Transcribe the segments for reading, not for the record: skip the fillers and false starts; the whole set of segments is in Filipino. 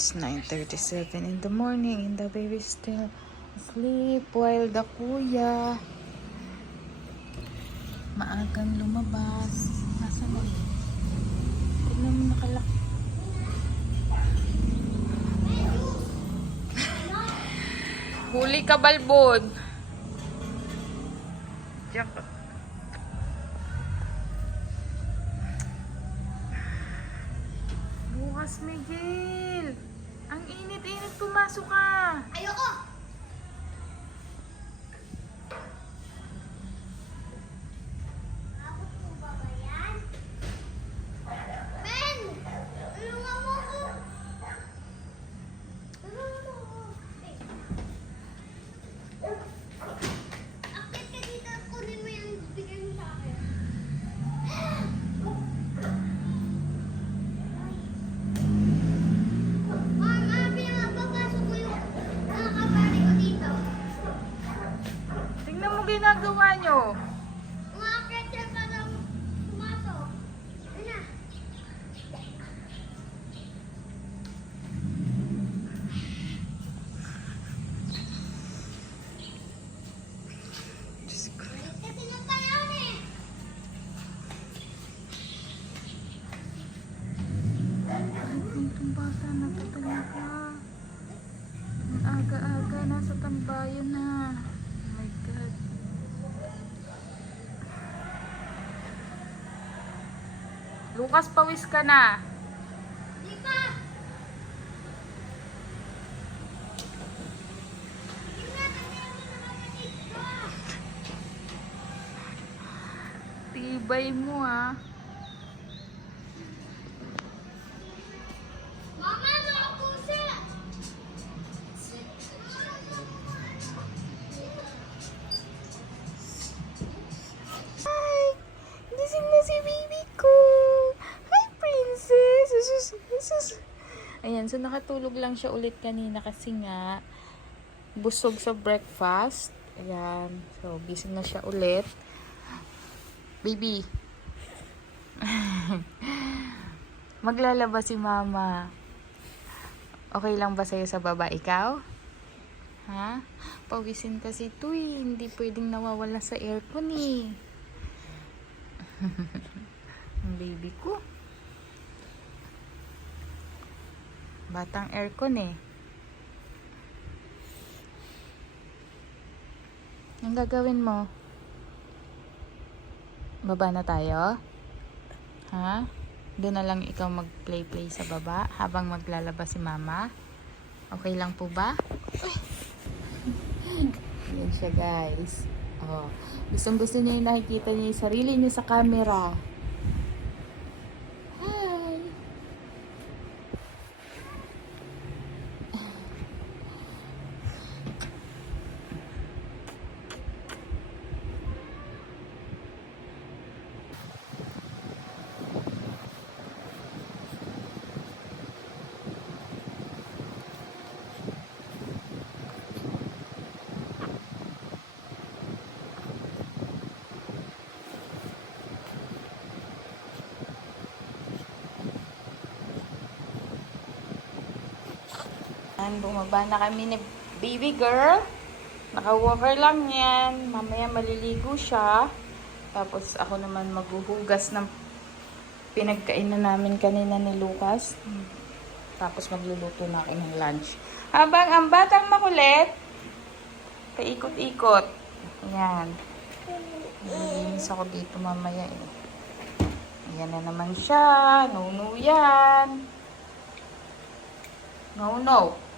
It's 9:37 in the morning and the baby is still asleep while the kuya maagang lumabas. Nasa ba yun? Tignan mo nakalak. Huli ka, balbon. Diyan ka. Bukas, Miguel. Ang init-init, pumasok ka. Ayoko! Ako po ba yan? Ben! Tulungan mo ako! Tulungan mo ako! Akit ka dito, kunin mo yung bigay mo sa akin. Mama, pinapapasok ko yung kapatid ko dito. Tingnan mo ginagawa nyo. Umakit siya para pumasok. Ano na? Diyos ko. Balik kasi ng panahon eh. Itong bata na to talaga. Ang aga-aga, nasa tambayan na. Oh my God. Lucas, pawis ka na. Di ba? Tingnan, tingnan mo na kapatid ko. Tibay mo ah. Mama, mga pusa! Hi! Gising na si baby ko. Hi, princess! Ayan, so nakatulog lang siya ulit kanina kasi nga busog sa breakfast. Ayan, so gising na siya ulit. Baby. Maglalaba si mama. Okay lang ba sa'yo sa baba? Ikaw? Ha? Pawisin kasi ito eh. Hindi pwedeng nawawala sa aircon eh. Ang baby ko. Batang aircon eh. Ang gagawin mo? Baba na tayo? Ha? Doon na lang ikaw mag-play-play sa baba habang maglalaba si mama. Okay lang po ba? Uy. Yan siya, guys. Oh. Gustong-gusto niya yung nakikita niya yung sarili niya sa camera. Hi! Bumaba na kami ni baby girl. Naka-walker lang yan. Mamaya maliligo siya. Tapos ako naman maghuhugas ng pinagkainan namin kanina ni Lucas. Tapos magluluto na ako ng lunch. Habang ang batang makulit, paikot-ikot. Ayan. Nilinis ako dito mamaya eh. Ayan na naman siya. No-no yan. No-no.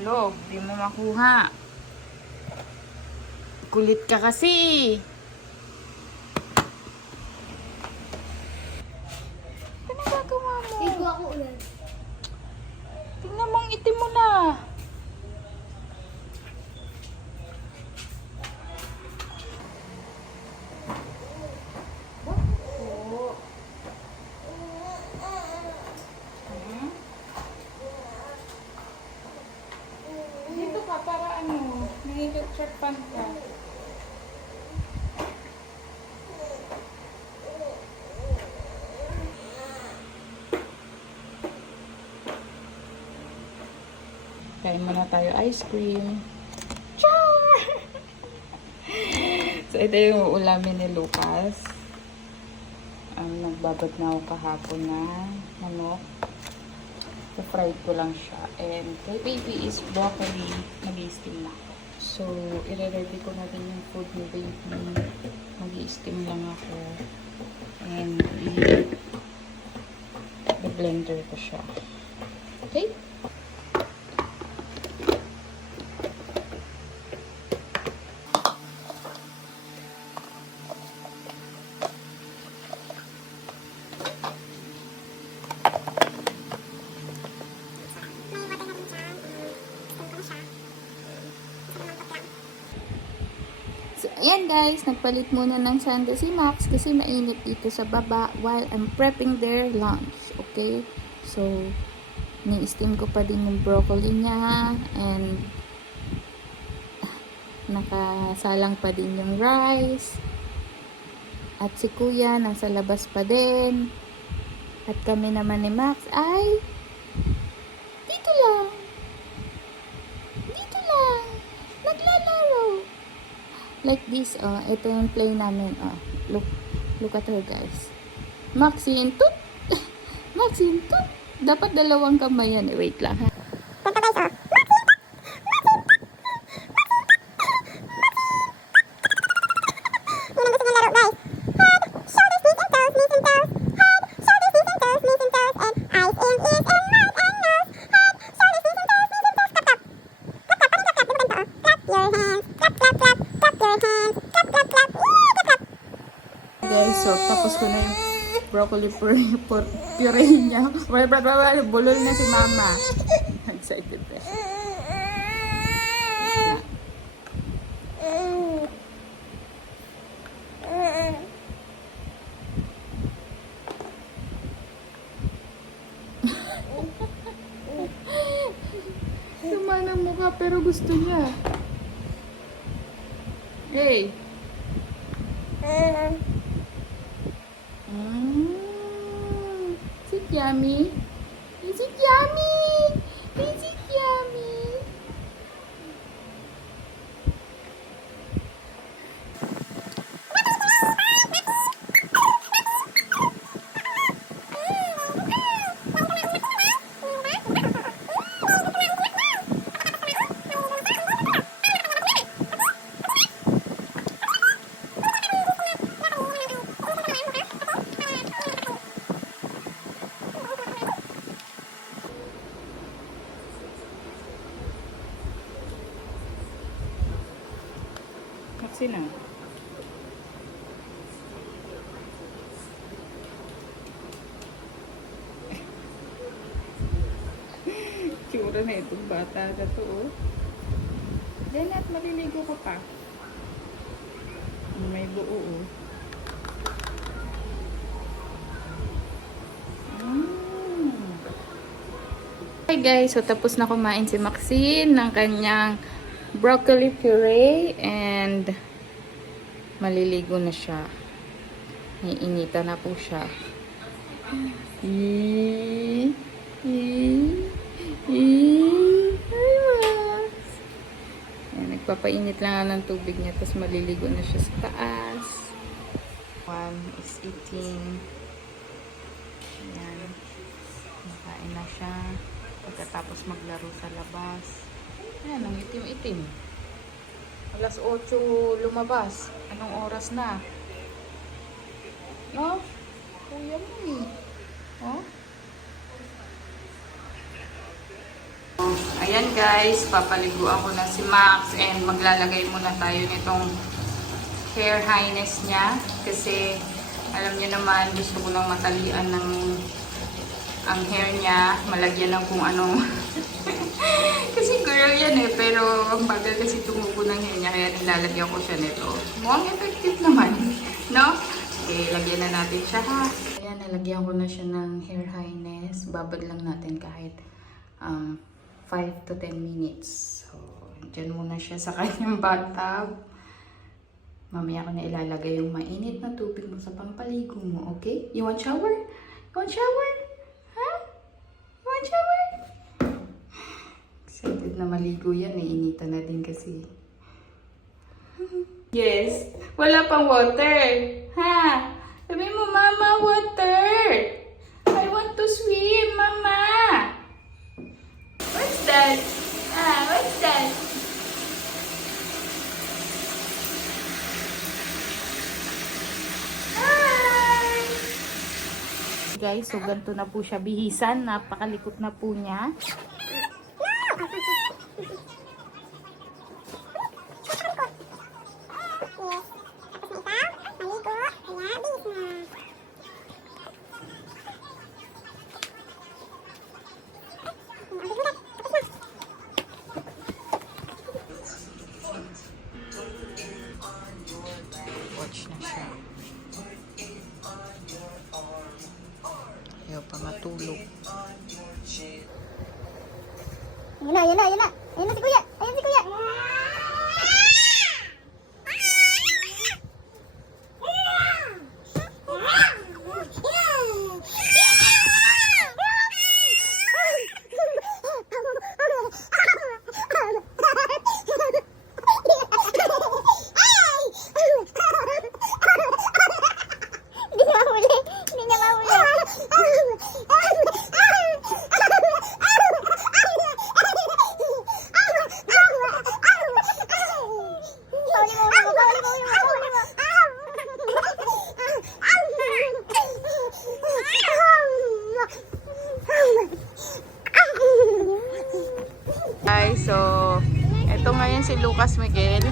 Nahulog. Di mo makuha. Kulit ka kasi. Kain muna tayo ice cream. Char! So, ito yung ulamin ni Lucas. Nagbabad na ako kahapon na manok. So-fried ko lang siya. And kay baby is broccoli. Mag-i-steam na ako. So, i-ready ko na din yung food ni baby. Mag-i-steam lang ako. And i-blender ko siya. Okay? So, ayan guys, nagpalit muna ng sando si Max kasi mainit dito sa baba while I'm prepping their lunch. Okay? So, ni-steam ko pa din yung broccoli niya and nakasalang pa din yung rice. At si Kuya nasa labas pa din. At kami naman ni Max ay dito lang. Dito lang. Naglalaro. Like this, ito yung play namin. Look at her, guys. Maxine, tut! Maxine, tut! Dapat dalawang kamay yan. Wait lang, ha? Guys, so tapos ko na yung broccoli puree niya. Bulol na si mama. Excited pa siya. Sama ng mukha pero gusto niya. Hey! Is it yummy? Is it yummy? Is it yummy? Maxine na. Tsura na itong bata na to, oh. Janet, maliligo ko pa. May buo, oh. Hi guys, so tapos na kumain si Maxine ng kanyang broccoli puree and maliligo na siya. Iinita na po siya. Nagpapainit lang ng tubig niya tapos maliligo na siya sa taas. One is eating. Ayan. Nakain na siya. Pagkatapos maglaro sa labas. Ayan, ang itim-itim. Alas 8 lumabas. Anong oras na? No? Kuya mo eh. Oh? Ayan guys, papaliguan ko na si Max and maglalagay muna tayo nitong hair highness niya. Kasi alam niyo naman, gusto ko lang matalian ng ang hair niya, malagyan ng kung anong kasi girl yan eh, pero ang bagal kasi tumubo ng hair niya, kaya nilalagyan ko siya nito. Mukhang effective naman, no? Okay, lagyan na natin siya, ha? Ayan, nalagyan ko na siya ng hair highness. Babad lang natin kahit 5 to 10 minutes. So, dyan muna siya sa kanyang bathtub. Mamaya ko na ilalagay yung mainit na tubig mo sa pampaligo mo, okay? You want shower? You want shower? Huh? You want shower? Excited na maligo yan. Iniinitan na din kasi. Yes. Wala pang water. Ha? Sabi mo, Mama, water. I want to swim, Mama. What's that? What's that? Hi! Guys, so ganito na po siya bihisan. Napakalikot na po niya. Watch na siya. Ayaw pa matulog. Yan na, yan na, yan na. Ayan na si Kuya. Ayan si Kuya. Hindi niya mahuli. Hindi niya mahuli. Guys, so eto ngayon si Lucas Miguel.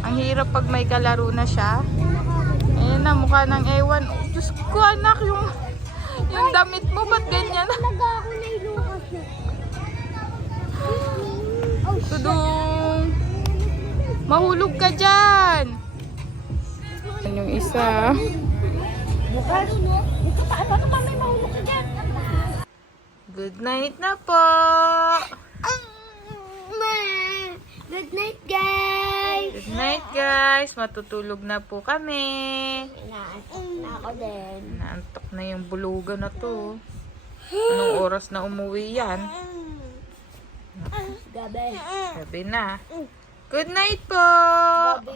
Ang hirap pag may kalaro na siya. Ayan na, mukha ng ewan. Oh, Diyos ko anak, yung damit mo, ba't ganyan? Talaga ako na ilukas na. Tudong! Mahulog ka dyan! Yan yung isa. Bukas. Paano naman may mahulog ka dyan? Good night na po! Good night, guys! Good night guys! Matutulog na po kami. Na ako din. Naantok na yung bulugan na to. Anong oras na umuwi yan? Gabi. Sabi na. Good night po! Gabi.